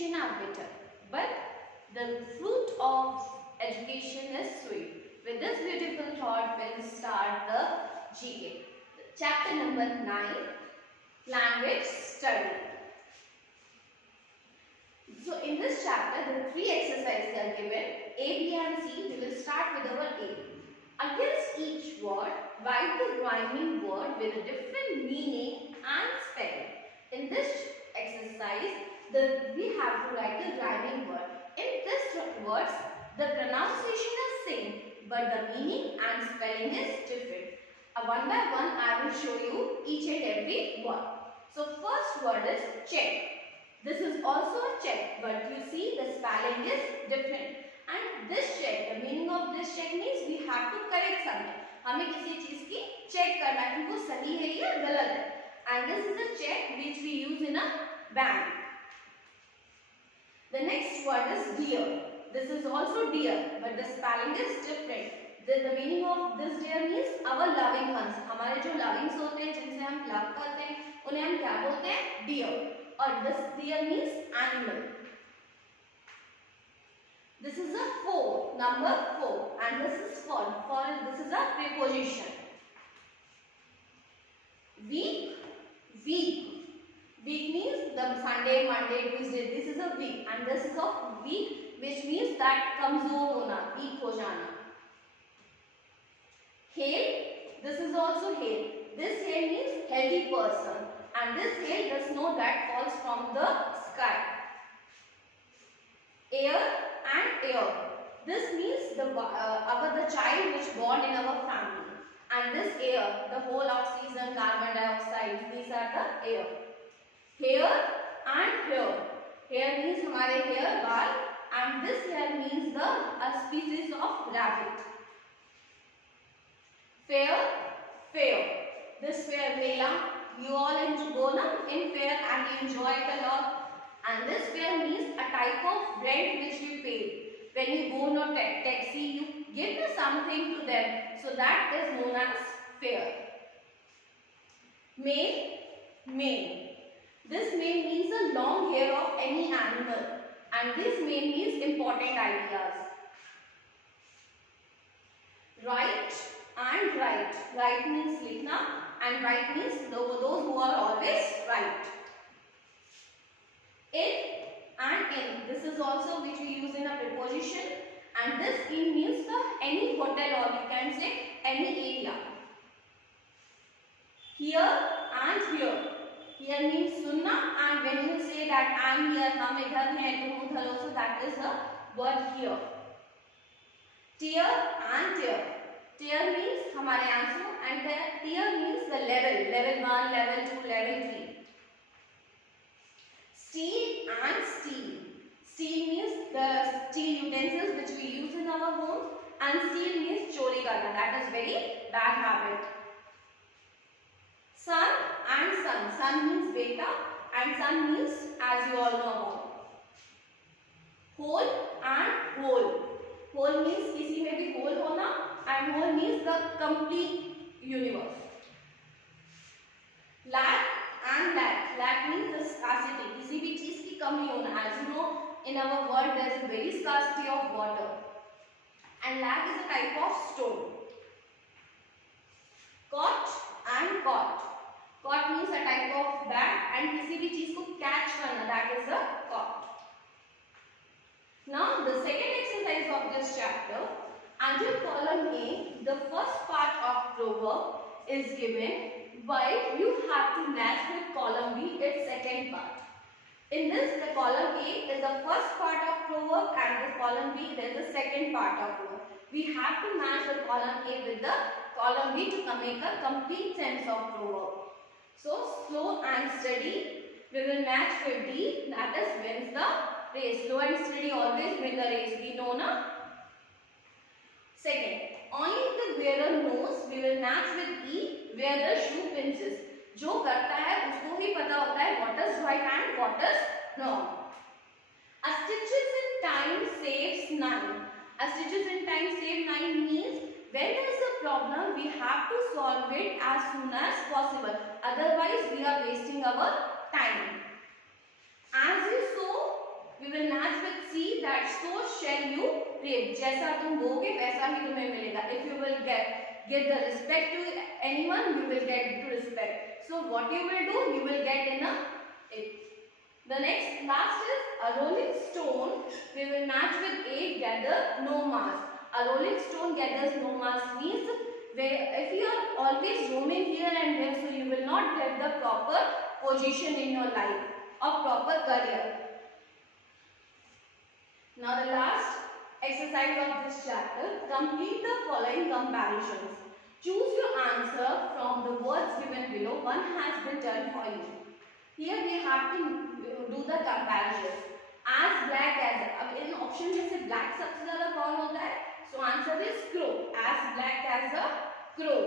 education are bitter, but the fruit of education is sweet. With this beautiful thought, we'll start the GK. Chapter number 9, Language Study. So in this chapter, the 3 exercises are given, A, B and C. We will start with our A. Against each word, write the rhyming word with a different meaning and spelling. In this exercise, we have to write the rhyming word. In this words, the pronunciation is same, but the meaning and spelling is different. One by one, I will show you each and every word. So first word is check. This is also a check, but you see the spelling is different. And this check, the meaning of this check means we have to correct something. हमें किसी चीज की check करना है कि वो सही है या गलत है. And this is a check which we use in a bank. The next word is dear. This is also dear, but the spelling is different. The meaning of this dear means our loving ones. हमारे जो lovings होते हैं जिनसे हम love करते हैं उन्हें हम क्या बोलते हैं? Dear. और this dear means animal. This is a 4, number 4, and this is for. This is a preposition. Week, week. Week means the Sunday, Monday, Tuesday. This is a week, and this is of week, which means that कमजोर होना, weak हो जाना. Hail. This is also hail. This hail means healthy person, and this hail the snow that falls from the sky. Air and air. This means the child which born in our family, and this air, the whole oxygen, carbon dioxide, these are the air. Hair and hair. Hair means हमारे hair बाल, and this hair means a species of rabbit. Fair, fair. This fair mela, you all go in fair and you enjoy it a lot. And this fare means a type of rent which we pay. When you go on a taxi, you give something to them. So that is known as fare. Mane, mane. This mane means a long hair of any animal. And this mane means important ideas. Right and right. Right means likhna and right means those who are always right. In and in. This is also which we use in a preposition, and this in means any hotel or you can say any area. Here and here. Here means sunna, and when you say that I am here, हम इधर हैं, तुम उधर हो, so that is the word here. Tier and tier. Tier means हमारे आंसू, and tier means the level. Level 1, level 2, level 3. Steel and steel. Steel means the steel utensils which we use in our homes, and steel means chori karna. That is very bad habit. Sun and sun. Sun means beta and sun means as you all know about. Whole and whole. Whole means किसी में भी whole होना, and whole means the complete universe. Lack and lack. Lack means the scarcity. किसी भी चीज की कमी होना. As you know, in our world there is a very scarcity of water. And lack is a type of stone. Caught and caught. Caught means a type of bag, and किसी भी चीज को catch करना. That is a caught. Now the second exercise of this chapter, under column A, the first part of proverb is given, while you have to match with column B its second part. In this, the column A is the first part of proverb, and the column B there is the second part of proverb. We have to match the column A with the column B to make a complete sense of proverb. So slow and steady, we will match with D, that is wins the race. Slow and steady always win the race. We know na. Second, only the wearer knows, we will match with E, where the shoe pinches. जो करता है उसको ही पता होता है what is right and what is wrong. A stitches in time saves 9. A stitches in time save 9 means when there is a problem we have to solve it as soon as possible. Otherwise we are wasting our time. As you sow, that so shall you reap. जैसा तुम बोगे वैसा ही तुम्हें मिलेगा. If you will give the respect to anyone, you will get to respect. So what you will do, you will get in a it. The next last is a rolling stone. We will match with a gather no mass. A rolling stone gathers no mass means if you are always roaming here and there, so you will not get the proper position in your life or proper career. Now the last exercise of this chapter, complete the following comparisons. Choose your answer from the words given below. One has been done for you. Here we have to do the comparisons. As black as, अब इन option में से black सबसे ज़्यादा कौन होता है? So answer is crow. As black as a crow.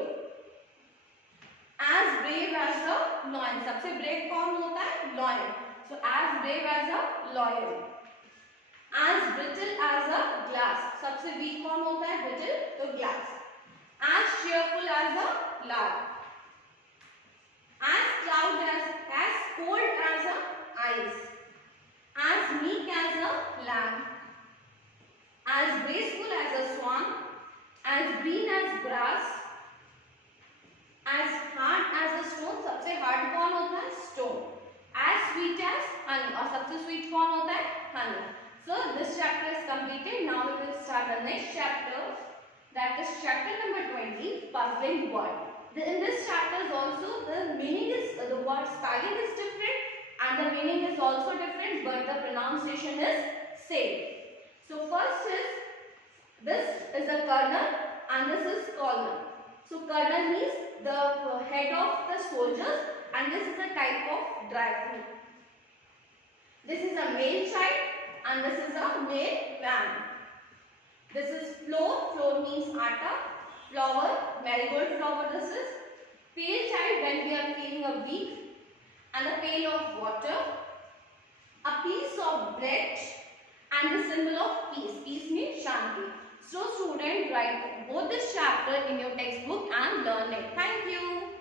As brave as a lion. सबसे brave कौन होता है? Lion. So as brave as a lion. As brittle as a glass. सबसे weak कौन होता है? Brittle, तो glass. As cheerful as a lark. As cold as a ice. As meek as a lamb. As graceful as a swan. As green as grass. As hard as a stone. सबसे hard कौन होता है? Stone. As sweet as honey. और सबसे sweet कौन होता है? Honey. So this chapter is completed. Now we will start the next chapter. That is chapter number 20, puzzling word. In this chapter is also the meaning is the word spelling is different and the meaning is also different, but the pronunciation is same. So first is this is a kernel and this is colonel. So kernel means the head of the soldiers and this is a type of dry fruit. This is a male child and this is a male man. This is flour. Flour means atta. Flower, marigold flower this is. Pale child when we are feeling a weak. And a pail of water. A piece of bread. And the symbol of peace. Peace means Shanti. So student, write both this chapter in your textbook and learn it. Thank you.